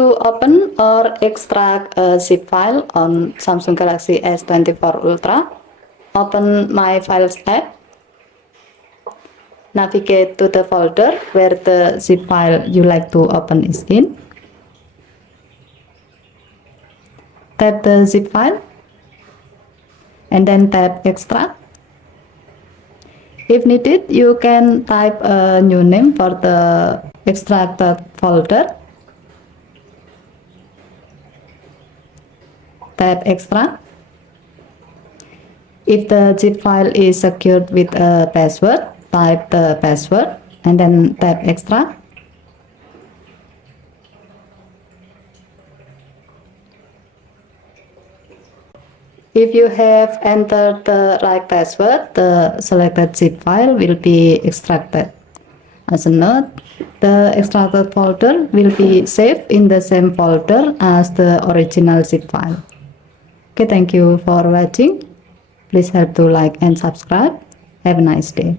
To open or extract a zip file on Samsung Galaxy S24 Ultra, open My Files app. Navigate to the folder where the zip file you like to open is in. Tap the zip file and then tap Extract. If needed, you can type a new name for the extracted folder. Tap Extract. If the zip file is secured with a password, type the password and then tap Extract. If you have entered the right password, the selected zip file will be extracted. As a note, the extracted folder will be saved in the same folder as the original zip file. Okay, thank you for watching. Please help to like and subscribe. Have a nice day.